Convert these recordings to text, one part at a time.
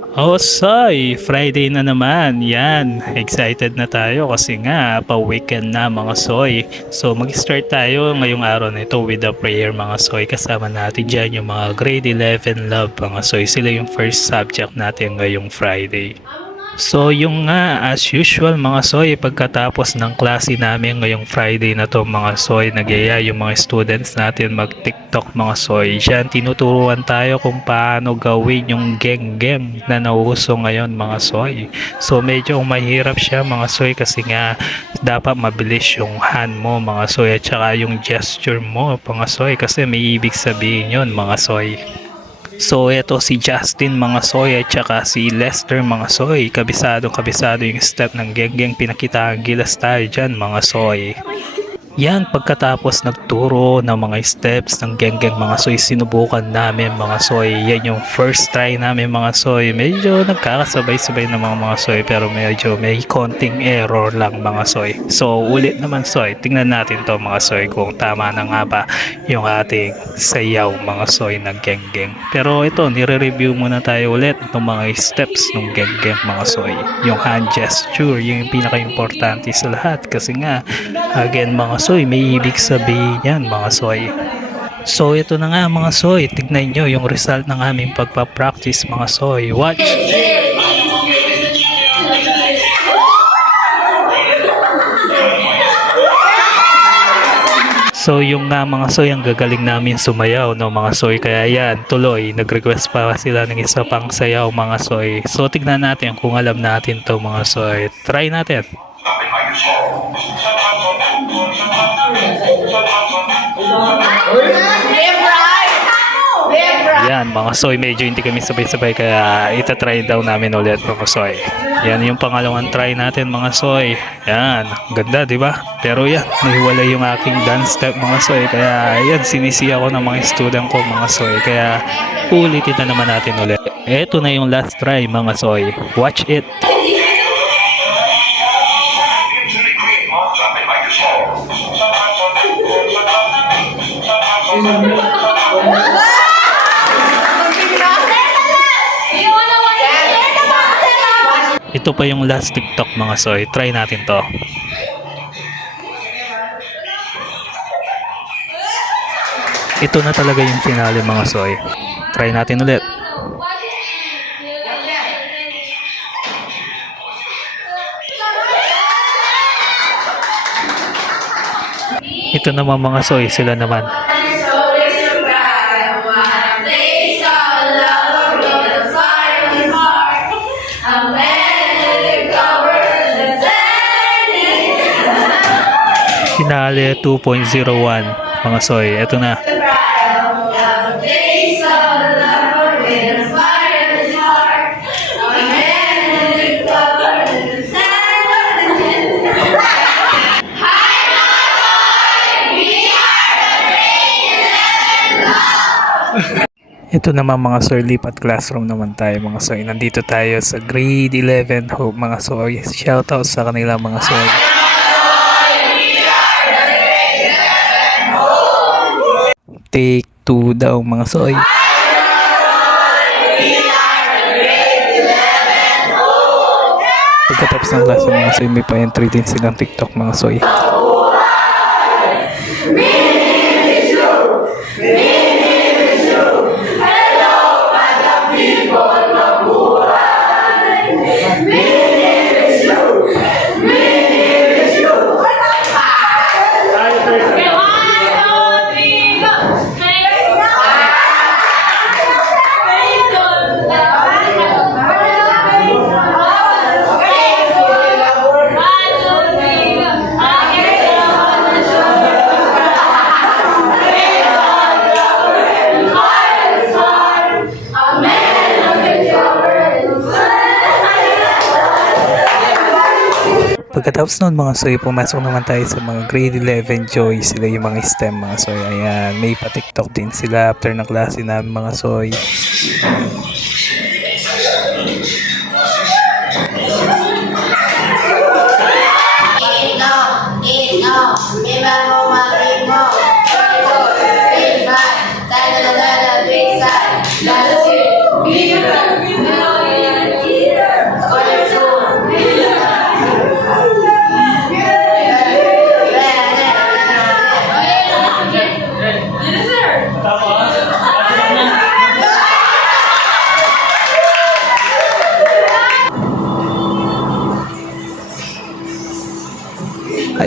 Oh, Soy, Friday na naman. Yan, excited na tayo kasi nga pa-weekend na mga Soy. So mag-start tayo ngayong araw na ito with a prayer mga Soy. Kasama natin dyan yung mga grade 11 love mga Soy. Sila yung first subject natin ngayong Friday. So yung nga as usual mga Soy, pagkatapos ng klase namin ngayong Friday na to mga Soy, nagyaya yung mga students natin mag TikTok mga Soy. Diyan tinuturuan tayo kung paano gawin yung geng-geng na nauuso ngayon mga Soy. So medyo mahirap siya mga Soy kasi nga dapat mabilis yung hand mo mga Soy at saka yung gesture mo mga Soy kasi may ibig sabihin yun mga Soy. So eto si Justin mga Soy at saka si Lester mga Soy. Kabisado yung step ng geng-geng, pinakita ang gilas tayo dyan mga Soy. Yan, pagkatapos nagturo ng mga steps ng geng-geng mga Soy, sinubukan namin mga Soy. Yan yung first try namin mga Soy. Medyo nagkakasabay-sabay na mga Soy pero medyo may konting error lang mga Soy. So ulit naman Soy, tingnan natin to mga Soy kung tama na nga ba yung ating sayaw mga Soy ng geng-geng. Pero ito, nire-review muna tayo ulit ng mga steps ng geng-geng mga Soy. Yung hand gesture, yung pinaka-importante sa lahat kasi nga again mga Soy, may ibig sabihin yan mga Soy. So ito na nga mga Soy, tignan nyo yung result ng aming pagpa-practice mga Soy. Watch! So yung nga mga Soy, ang gagaling namin sumayaw no mga Soy, kaya yan tuloy nag-request pa sila ng isa pang sayaw mga Soy. So tignan natin kung alam natin to mga Soy. Try natin. Yan mga Soy, medyo hindi kami sabay-sabay kaya itatry daw namin ulit mga Soy. Yan yung pangalawang try natin mga Soy. Yan, ganda di ba? Pero yan, nahiwala yung aking dance step mga Soy. Kaya yan, sinisiya ko ng mga student ko mga Soy. Kaya ulitin na naman natin ulit. Eto na yung last try mga Soy. Watch it. Ito pa yung last TikTok mga Soy. Try natin to. Ito na talaga yung finale mga Soy. Try natin ulit. Ito naman mga Soy, sila naman. Finale 2.01 mga Soy, eto na. Ito naman mga Soy, lipat classroom naman tayo mga Soy. Nandito tayo sa grade 11 Hope mga Soy. Shoutout sa kanila mga Soy. Take 2 daw mga Soy. Pagkatapos ng klase mga Soy, may pa-entry din silang TikTok mga Soy. Pagkatapos nun mga Soy, pumasok naman tayo sa mga grade 11 Joy. Sila yung mga STEM mga Soy. Ayan, may pa-TikTok din sila after ng klase namin mga Soy.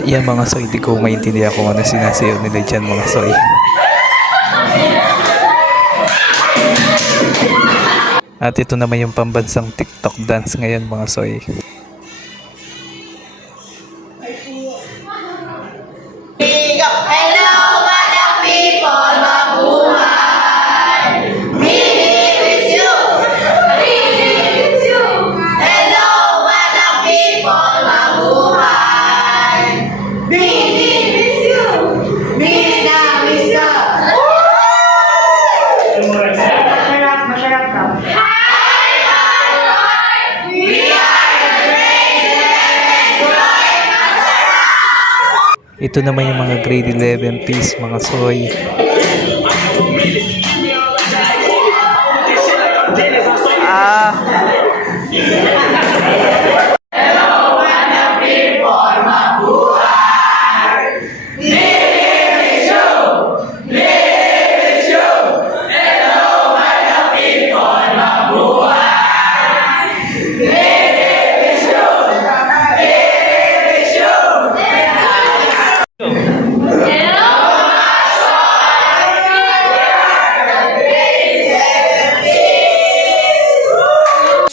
Yan mga soy, di ko maintindihan kung ano sinasayaw nila dyan mga soy. At ito naman yung pambansang TikTok dance ngayon mga soy. Hello, madam people, mabuhay! Meaning is you! Meaning is you! Hello, madam people, mabuhay! Meaning is you! Miss na, miss na! Masarap ka. We are the greatest! Ito naman yung mga grade 11 piece mga soy.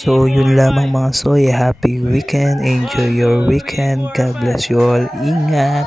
So yun lamang mga soy, happy weekend, enjoy your weekend, God bless you all, ingat!